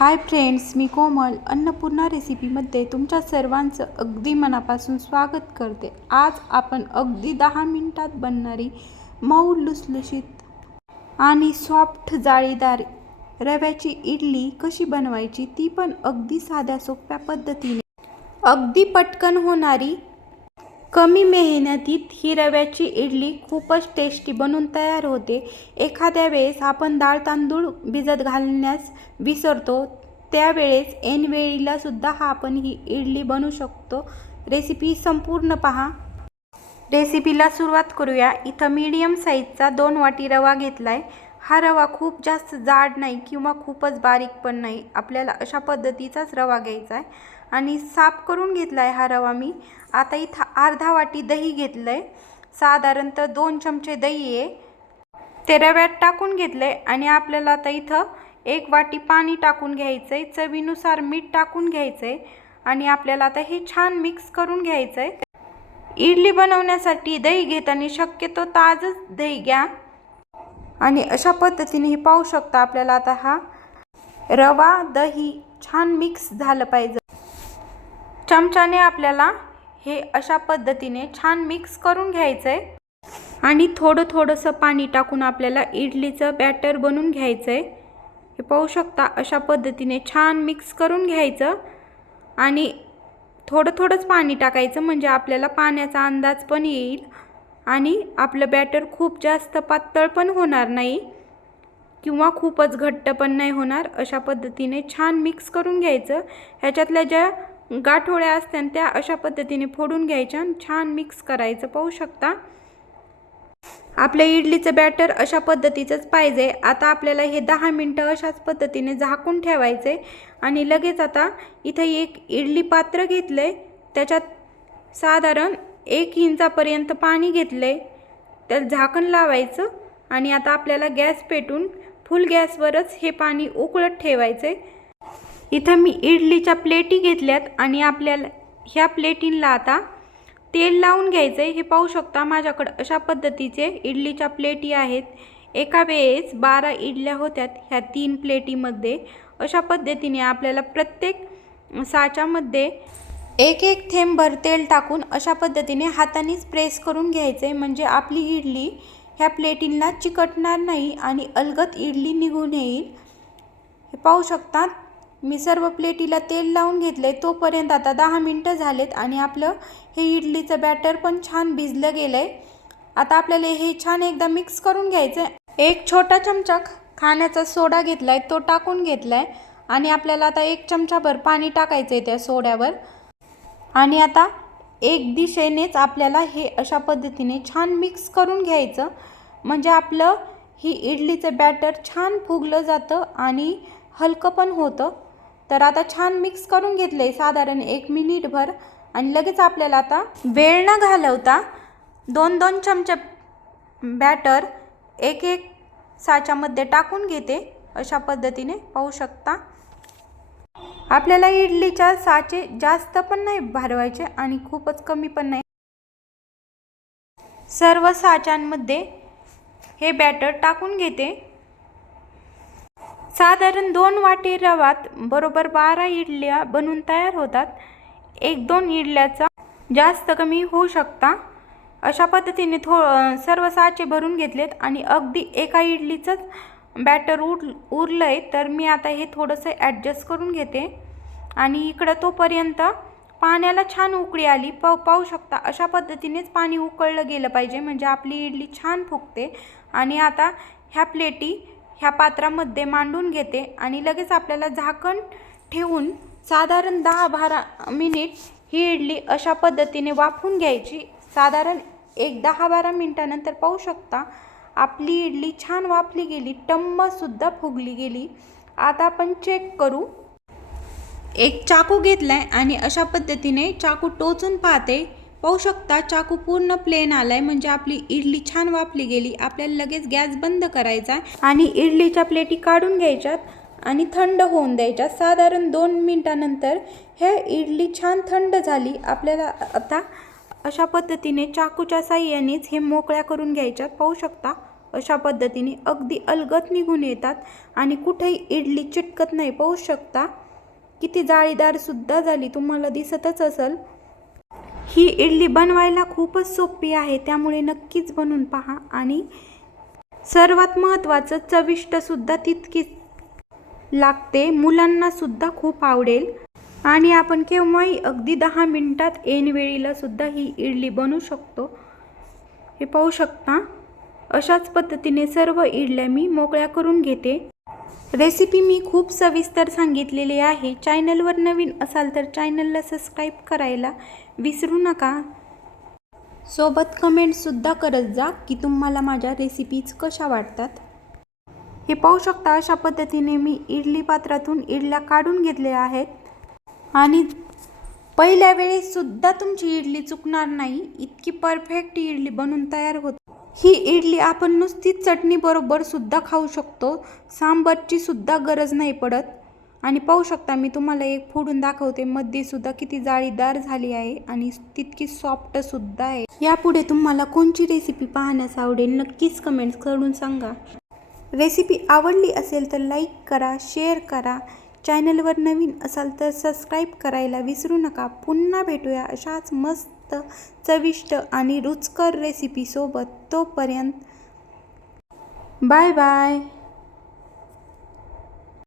Hi friends, मी कोमल अन्नपूर्णा रेसिपीमध्ये तुमच्या सर्वांचं अगदी मनापासून स्वागत करते। आज आपण अगदी 10 मिनिटात बनणारी मऊ लुसलुशीत आणि सॉफ्ट जाळीदार रव्याची इडली कशी बनवायची ती पण अगदी साध्या सोप्या पद्धतीने, अगदी पटकन होणारी, कमी मेहनतीत ही रव्याची इडली खूपच टेस्टी बनून तयार होते। एखाद्या वेळेस आपण डाळ तांदूळ भिजत घालण्यास विसरतो, त्यावेळेस ऐनवेळीला सुद्धा आपण ही इडली बनवू शकतो। रेसिपी संपूर्ण पहा। रेसिपीला सुरुवात करूया। इथं मीडियम साईजचा 2 वाटी रवा घेतलाय। हा रवा खूप जास्त जाड नाही किंवा खूपच बारीक पण नाही, आपल्याला अशा पद्धतीचाच रवा घ्यायचा आहे आणि साफ करून घेतलाय हा रवा मी। आता इथं अर्धा वाटी दही घेतलंय, साधारणतः 2 चमचे दही आहे, ते रव्यात टाकून घेतलंय आणि आपल्याला आता इथं 1 वाटी पाणी टाकून घ्यायचंय, चवीनुसार मीठ टाकून घ्यायचंय आणि आपल्याला आता हे छान मिक्स करून घ्यायचंय। इडली बनवण्यासाठी दही घेताना शक्यतो ताजंच दही घ्या आणि अशा पद्धतीने हे पाहू शकता आपल्याला आता हा रवा दही छान मिक्स झालं पाहिजे। चमच्याने आपल्याला हे अशा पद्धतीने छान मिक्स करून घ्यायचंय आणि थोडंसं पाणी टाकून आपल्याला इडलीचं बॅटर बनवून घ्यायचंय। हे पाहू शकता अशा पद्धतीने छान मिक्स करून घ्यायचं आणि थोडंच पाणी टाकायचं, म्हणजे आपल्याला पाण्याचा अंदाज पण येईल आणि आपलं बॅटर खूप जास्त पातळ पण होणार नाही किंवा खूपच घट्ट पण नाही होणार। अशा पद्धतीने छान मिक्स करून घ्यायचं। ह्याच्यातल्या ज्या गाठोळ्या असतात त्या अशा पद्धतीने फोडून घ्यायच्या आणि छान मिक्स करायचं। पाहू शकता आपल्या इडलीचं बॅटर अशा पद्धतीचंच पाहिजे। आता आपल्याला हे 10 मिनिटं अशाच पद्धतीने झाकून ठेवायचे आणि लगेच आता इथे एक इडली पात्र घेतलंय, त्याच्यात साधारण 1 इंचापर्यंत पाणी घेतलंय, त्याला झाकण लावायचं आणि आता आपल्याला गॅस पेटून फुल गॅसवरच हे पाणी उकळत ठेवायचे। इथं मी इडलीच्या प्लेटी घेतल्यात आणि आपल्याला ह्या प्लेटींना आता तेल लावून घ्यायचंय। हे पाहू शकता माझ्याकडे अशा पद्धतीचे इडलीच्या प्लेटी आहेत। एका वेळेस 12 इडल्या होत्यात ह्या 3 प्लेटीमध्ये। अशा पद्धतीने आपल्याला प्रत्येक साच्यामध्ये एक थेंबभर तेल टाकून अशा पद्धतीने हातानेच प्रेस करून घ्यायचे, म्हणजे आपली इडली ह्या प्लेटींना चिकटणार नाही आणि अलगद इडली निघून येईल। हे पाहू शकता मी सर्व प्लेटीला तेल लावून घेतले। तोपर्यंत आता 10 मिनिटं झालेत आणि आपलं हे इडलीचं बॅटर पण छान भिजलं गेलंय। आता आपल्याला हे छान एकदा मिक्स करून घ्यायचं। एक छोटा चमचा खाण्याचा सोडा घेतलाय, तो टाकून घेतलाय आणि आपल्याला आता 1 चमचाभर पाणी टाकायचंय त्या सोड्यावर आणि आता एक दिशेनेच आपल्याला हे अशा पद्धतीने छान मिक्स करून घ्यायचं, म्हणजे आपलं ही इडलीचं बॅटर छान फुगलं जातं आणि हलकं पण होतं। तर आता छान मिक्स करून घेतले साधारण 1 मिनिटभर आणि लगेच आपल्याला आता वेळ न घालवता 2 चमचे बॅटर एक साच्यामध्ये टाकून घेते। अशा पद्धतीने पाहू शकता आपल्याला इडलीच्या साचे जास्त पण नाही भरवायचे आणि खूपच कमी पण नाही। सर्व साच्यांमध्ये हे बॅटर टाकून घेते। साधारण 2 वाटी रवात बरोबर 12 इडल्या बनून तयार होतात। 1-2 इडल्याचा जास्त कमी होऊ शकता। अशा पद्धतीने सर्व साचे भरून घेतलेत आणि अगदी एका इडलीचंच बॅटर उरलंय, तर मी आता हे थोडंसं ॲडजस्ट करून घेते आणि इकडं तोपर्यंत पाण्याला छान उकळी आली। पाहू शकता अशा पद्धतीनेच पाणी उकळलं गेलं पाहिजे, म्हणजे आपली इडली छान फुगते। आणि आता ह्या प्लेटी ह्या पात्रामध्ये मांडून घेते आणि लगेच आपल्याला झाकण ठेवून साधारण 10-12 मिनिट ही इडली अशा पद्धतीने वाफवून घ्यायची। साधारण 10-12 मिनिटानंतर पाहू शकता आपली इडली छान वाफली गेली, टम्मसुद्धा फुगली गेली। आता आपण चेक करू। एक चाकू घेतलाय आणि अशा पद्धतीने चाकू टोचून पाहते। पाहू शकता चाकू पूर्ण प्लेन आलाय, म्हणजे आपली इडली छान वाफली गेली। आपल्याला लगेच गॅस बंद करायचा आणि इडलीच्या प्लेटी काढून घ्यायच्यात आणि थंड होऊन द्यायच्या। साधारण 2 मिनिटानंतर हे इडली छान थंड झाली। आपल्याला आता अशा पद्धतीने चाकूच्या साहाय्यानेच हे मोकळ्या करून घ्यायच्यात। पाहू शकता अशा पद्धतीने अगदी अलगद निघून येतात आणि कुठेही इडली चिटकत नाही. पाहू शकता किती जाळीदार सुद्धा झाली, तुम्हाला दिसतच असेल. ही इडली बनवायला खूपच सोपी आहे, त्यामुळे नक्कीच बनवून पहा. आणि सर्वात महत्त्वाचं, चविष्ट सुद्धा तितकीच लागते, मुलांना सुद्धा खूप आवडेल. आणि आपण केव्हाही अगदी 10 मिनिटात ऐनवेळीला सुद्धा ही इडली बनवू शकतो. हे पाहू शकता. अशाच पद्धतीने सर्व इडल्या मी मोकळ्या करून घेते. रेसिपी मी खूप सविस्तर सांगितलेली आहे. चॅनलवर नवीन असाल तर चॅनलला सबस्क्राईब करायला विसरू नका. सोबत कमेंटसुद्धा करत जा की तुम्हाला माझ्या रेसिपीज कशा वाटतात. हे पाहू शकता, अशा पद्धतीने मी इडली पात्रातून इडल्या काढून घेतल्या आहेत. आणि पहिल्या वेळेस सुद्धा तुमची इडली चुकणार नाही, इतकी परफेक्ट इडली बनून तयार होते. ही इडली आपण नुसतीच चटणी बरोबर सुद्धा खाऊ शकतो, सांबारची सुद्धा गरज नाही पडत. आणि पाहू शकता, मी तुम्हाला एक फोडून दाखवते. मध्ये सुद्धा किती जाळीदार झाली आहे आणि तितकी सॉफ्ट सुद्धा आहे. यापुढे तुम्हाला कोणची रेसिपी पाहण्यास आवडेल नक्कीच कमेंट्स करून सांगा. रेसिपी आवडली असेल तर लाईक करा, शेअर करा. चॅनलवर नवीन असाल तर सबस्क्राईब करायला विसरू नका. पुन्हा भेटूया अशाच मस्त, चविष्ट आणि रुचकर रेसिपीसोबत. तोपर्यंत बाय बाय.